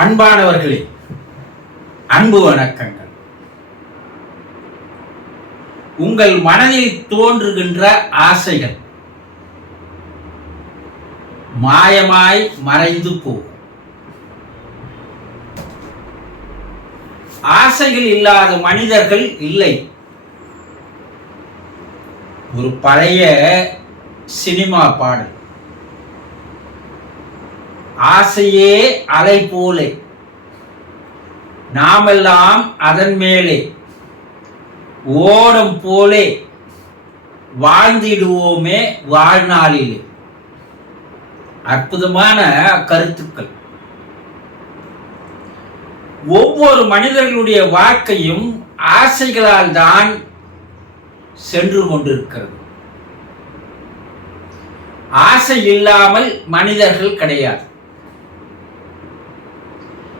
அன்பானவர்களே, அன்பு வணக்கங்கள். உங்கள் மனதில் தோன்றுகின்ற ஆசைகள் மாயமாய் மறைந்து போகும். ஆசைகள் இல்லாத மனிதர்கள் இல்லை. ஒரு பழைய சினிமா பாடல், ஆசையே அலை போலே நாமெல்லாம் அதன் மேலே ஓடம் போலே வாழ்ந்திடுவோமே வாழ்நாளிலே. அற்புதமான கருத்துக்கள். ஒவ்வொரு மனிதர்களுடைய வாழ்க்கையும் ஆசைகளால் தான் சென்று கொண்டிருக்கிறது. ஆசை இல்லாமல் மனிதர்கள் கிடையாது.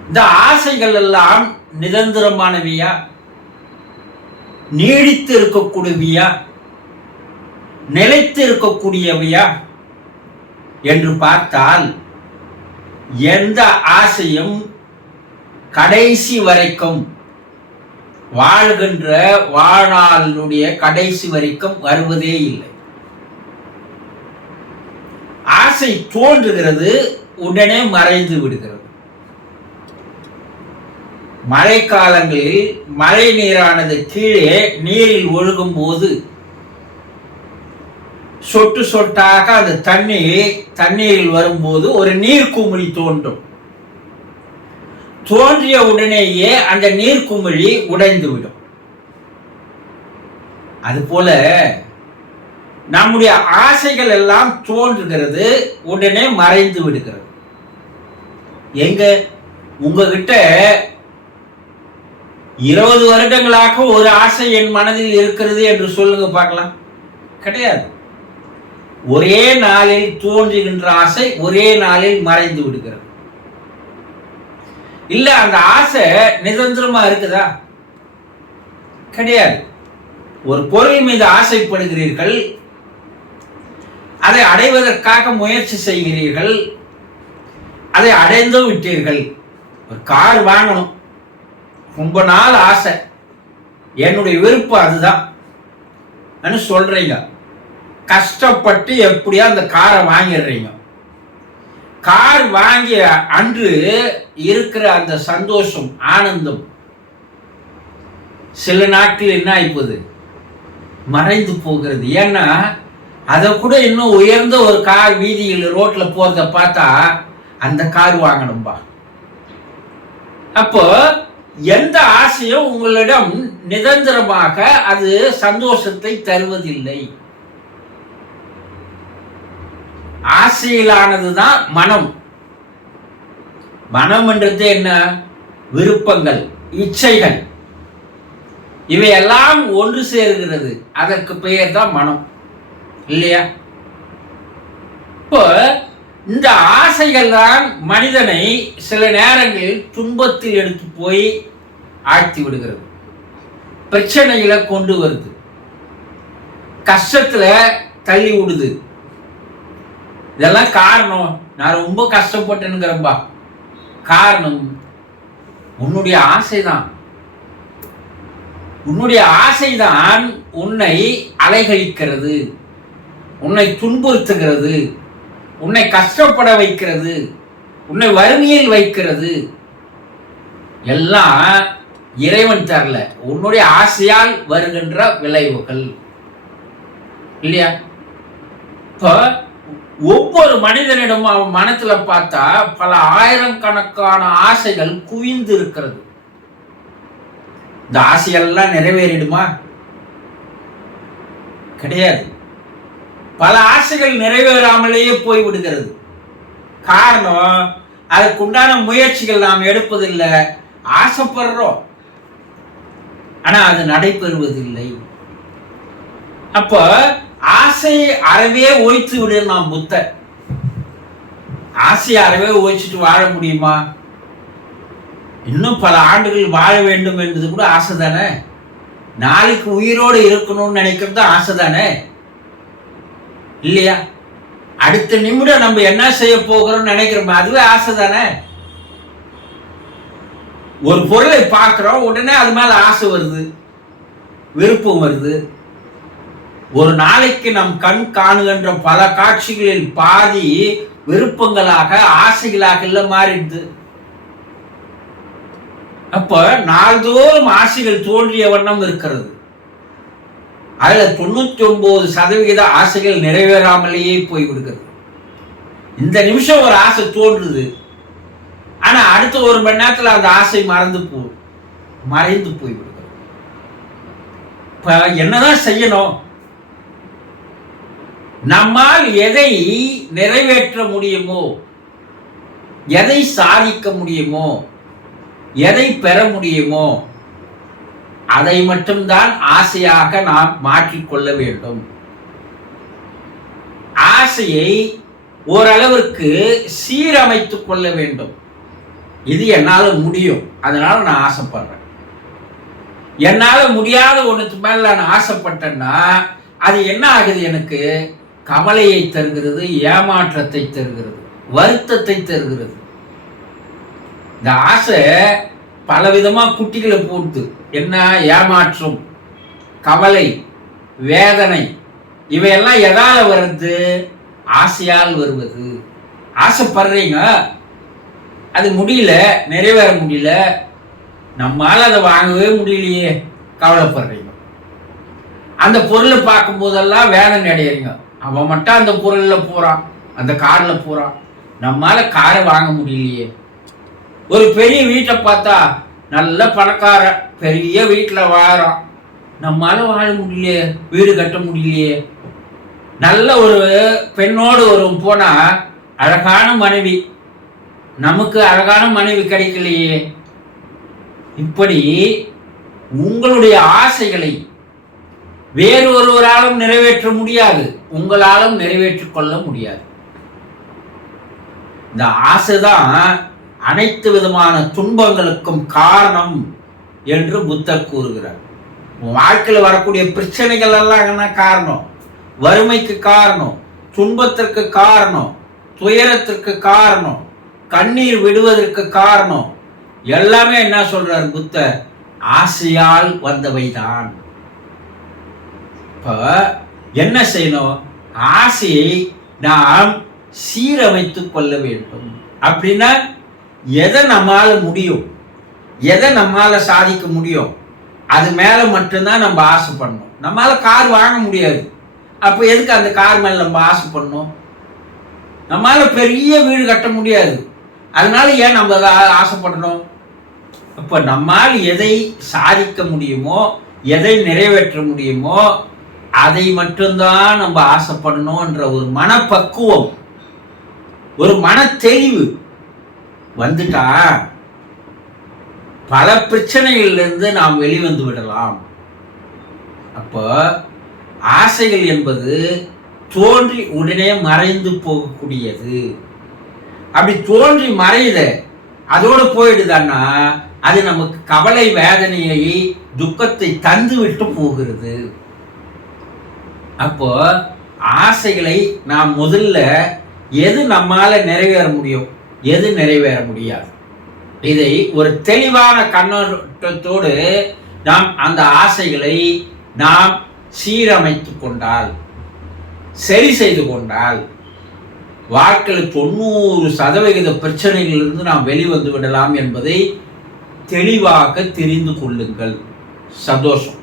இந்த ஆசைகள் எல்லாம் நிரந்தரமானவையா, நீடித்து இருக்கக்கூடியவையா, நிலைத்து இருக்கக்கூடியவையா என்று பார்த்தால் எந்த ஆசையும் கடைசி வரைக்கும், வாழ்கின்ற வாழ்நாளுடைய கடைசி வரைக்கும் வருவதே இல்லை. ஆசை தோன்றுகிறது, உடனே மறைந்து விடுகிறது. மழை காலங்களில் மழை நீரானது கீழே நீரில் ஒழுகும் போது சொட்டு சொட்டாக அந்த தண்ணீரில் வரும்போது ஒரு நீர்க்குமிழி தோன்றும். தோன்றிய உடனேயே அந்த நீர்க்குமிழி உடைந்துவிடும். அதுபோல நம்முடைய ஆசைகள் எல்லாம் தோன்றுகிறது, உடனே மறைந்து விடுகிறது. எங்க உங்ககிட்ட 20 வருடங்களாக ஒரு ஆசை என் மனதில் இருக்கிறது என்று சொல்லுங்க பார்க்கலாம். கிடையாது. ஒரே நாளில் தோன்றுகின்ற ஆசை ஒரே நாளில் மறைந்து விடுகிறது. இல்ல அந்த ஆசை நிரந்தரமா இருக்குதா? கிடையாது. ஒரு பொருள் மீது ஆசைப்படுகிறீர்கள், அதை அடைவதற்காக முயற்சி செய்கிறீர்கள், அதை அடைந்தும் விட்டீர்கள். ஒரு கார் வாங்கணும், ரொம்ப நாள் ஆசை, என்னுடைய விருப்பம் அதுதான் சொல்றீங்க. கஷ்டப்பட்டு எப்படியா அந்த காரை வாங்கிடுறீங்க. கார் வாங்கிய அன்று இருக்கிற அந்த சந்தோஷம், ஆனந்தம் சில நாட்கள் என்ன ஆயிப்போது, மறைந்து போகிறது. ஏன்னா அதை கூட இன்னும் உயர்ந்த ஒரு கார் வீதியில் ரோட்ல போறத பார்த்தா அந்த கார் வாங்கணும்பா. அப்போ எந்த ஆசையும் உங்களிடம் நிரந்தரமாக அது சந்தோஷத்தை தருவதில்லை. ஆசையிலானதுதான் மனம். மனம் என்றது என்ன? விருப்பங்கள், இச்சைகள், இவையெல்லாம் ஒன்று சேருகிறது. அதற்கு பெயர் தான் மனம், இல்லையா? இப்போ இந்த ஆசைகள் தான் மனிதனை சில நேரங்களில் துன்பத்தில் எடுத்து போய் ஆழ்த்தி விடுகிறது, பிரச்சனைகளை கொண்டு வருது, கஷ்டத்துல தள்ளி விடுது. இதெல்லாம் காரணம், நான் ரொம்ப கஷ்டப்பட்டேனுங்கிறப்பா, காரணம் உன்னுடைய ஆசைதான். உன்னுடைய ஆசைதான் உன்னை அலைகழிக்கிறது, உன்னை துன்புறுத்துகிறது, உன்னை கஷ்டப்பட வைக்கிறது, உன்னை வறுமையில் வைக்கிறது. எல்லாம் இறைவன் தரல, உன்னுடைய ஆசையால் வருகின்ற விளைவுகள், இல்லையா? இப்போ ஒவ்வொரு மனிதனிடம் அவன் மனத்துல பார்த்தா பல ஆயிரக்கணக்கான ஆசைகள் குவிந்து இருக்கிறது. இந்த ஆசையெல்லாம் நிறைவேறிடுமா? கிடையாது. பல ஆசைகள் நிறைவேறாமலேயே போய்விடுகிறது. காரணம், அதுக்குண்டான முயற்சிகள் நாம் எடுப்பதில்லை. ஆசைப்படுறோம், ஆனா அது நடைபெறுவதில்லை. அப்ப ஆசை அறவே ஓய்த்து விடு. நாம் புத்தர் ஆசையை அறவே ஓய்ச்சிட்டு வாழ முடியுமா? இன்னும் பல ஆண்டுகள் வாழ வேண்டும் என்பது கூட ஆசை தானே. நாளைக்கு உயிரோடு இருக்கணும்னு நினைக்கிறது ஆசை தானே, இல்லையா? அடுத்த நிமிடம் நம்ம என்ன செய்ய போகிறோம் நினைக்கிறோம், அதுவே ஆசை தானே. ஒரு பொருளை பார்க்கிறோம், உடனே அது மேல ஆசை வருது, விருப்பம் வருது. ஒரு நாளைக்கு நம் கண் காணுகின்ற பல காட்சிகளில் பாதி விருப்பங்களாக ஆசைகளாக எல்லாம் மாறிடுது. அப்ப நாள்தோறும் ஆசைகள் தோன்றிய வண்ணம் இருக்கிறது. அதுல 99% ஆசைகள் நிறைவேறாமலேயே போய்விடுகிறது. இந்த நிமிஷம் ஒரு ஆசை தோன்றுது, ஆனா அடுத்த 1 மணி நேரத்துல அந்த ஆசை மறைந்து போய்விடுகிறது. இப்ப என்னதான் செய்யணும்? நம்மால் எதை நிறைவேற்ற முடியுமோ, எதை சாதிக்க முடியுமோ, எதை பெற முடியுமோ அதை மட்டும்தான் ஆசையாக நாம் மாற்றிக்கொள்ள வேண்டும். ஆசையை ஓரளவிற்கு சீரமைத்துக் கொள்ள வேண்டும். இது என்னால முடியும், அதனால நான் ஆசைப்படுறேன். என்னால முடியாத ஒண்ணுக்கு மேல நான் ஆசைப்பட்டேன்னா அது என்ன ஆகுது? எனக்கு கவலையை தருகிறது, ஏமாற்றத்தை தருகிறது, வருத்தத்தை தருகிறது. இந்த ஆசை பலவிதமா குட்டிகளை போட்டு என்ன ஏமாற்றம், கவலை, வேதனை இவையெல்லாம் எதால வருது? ஆசையால் வருவது. ஆசைப்படுறீங்க, அது முடியல, நிறைவேற முடியல, நம்மால அதை வாங்கவே முடியலையே, கவலைப்படுறீங்க. அந்த பொருளை பார்க்கும் போதெல்லாம் வேதனை அடையிறீங்க. அவன் மட்டும் அந்த பொருள்ல போறான், அந்த கார்ல போறான், நம்மால காரை வாங்க முடியலையே. ஒரு பெரிய வீட்டை பார்த்தா நல்ல பணக்கார பெரிய வீட்டில் வாழறான், நம்மால வாழ முடியலையே, வீடு கட்ட முடியலையே. நல்ல ஒரு பெண்ணோடு ஒரு போனா அழகான மனைவி, நமக்கு அழகான மனைவி கிடைக்கலையே. இப்படி உங்களுடைய ஆசைகளை வேறு ஒருவராலும் நிறைவேற்ற முடியாது, உங்களாலும் நிறைவேற்றிக் கொள்ள முடியாது. இந்த ஆசைதான் அனைத்து விதமான துன்பங்களுக்கும் காரணம் என்று புத்தர் கூறுகிறார். வாழ்க்கையில் வரக்கூடிய பிரச்சனைகள் எல்லாம் என்ன காரணம்? வறுமைக்கு காரணம், துன்பத்திற்கு காரணம், துயரத்திற்கு காரணம், கண்ணீர் விடுவதற்கு காரணம் எல்லாமே என்ன சொல்றார் புத்தர்? ஆசையால் வந்தவைதான். இப்ப என்ன செய்யணும்? ஆசையை நாம் சீரமைத்துக் கொள்ள வேண்டும். அப்படின்னா எதை நம்மால முடியும், எதை நம்மால சாதிக்க முடியும், அது மேல மட்டும்தான் நம்ம ஆசைப்படணும். நம்மால கார் வாங்க முடியாது, அப்ப எதுக்கு அந்த கார் மேல நம்ம ஆசைப்படணும்? நம்மால பெரிய வீடு கட்ட முடியாது, அதனால ஏன் நம்ம ஆசைப்படணும்? அப்ப நம்மால் எதை சாதிக்க முடியுமோ, எதை நிறைவேற்ற முடியுமோ அதை மட்டும்தான் நம்ம ஆசைப்படணும்ன்ற ஒரு மனப்பக்குவம், ஒரு மன தெளிவு வந்துட்டா பல பிரச்சனைகளிலிருந்து நாம் வெளிவந்து விடலாம். அப்போ ஆசைகள் என்பது தோன்றி உடனே மறைந்து போகக்கூடியது. அப்படி தோன்றி மறையுத அதோடு போயிடுதான்னா அது நமக்கு கவலை, வேதனையை, துக்கத்தை தந்து விட்டு போகிறது. அப்போ ஆசைகளை நாம் முதல்ல எது நம்மால நிறைவேற முடியும், எது நிறைவேற முடியாது, இதை ஒரு தெளிவான கண்ணோட்டத்தோடு நாம் அந்த ஆசைகளை நாம் சீரமைத்து கொண்டால், சரி செய்து கொண்டால் வாழ்க்கையில் 90% பிரச்சனைகளிலிருந்து நாம் வெளிவந்து விடலாம் என்பதை தெளிவாக தெரிந்து கொள்ளுங்கள். சந்தோஷம்.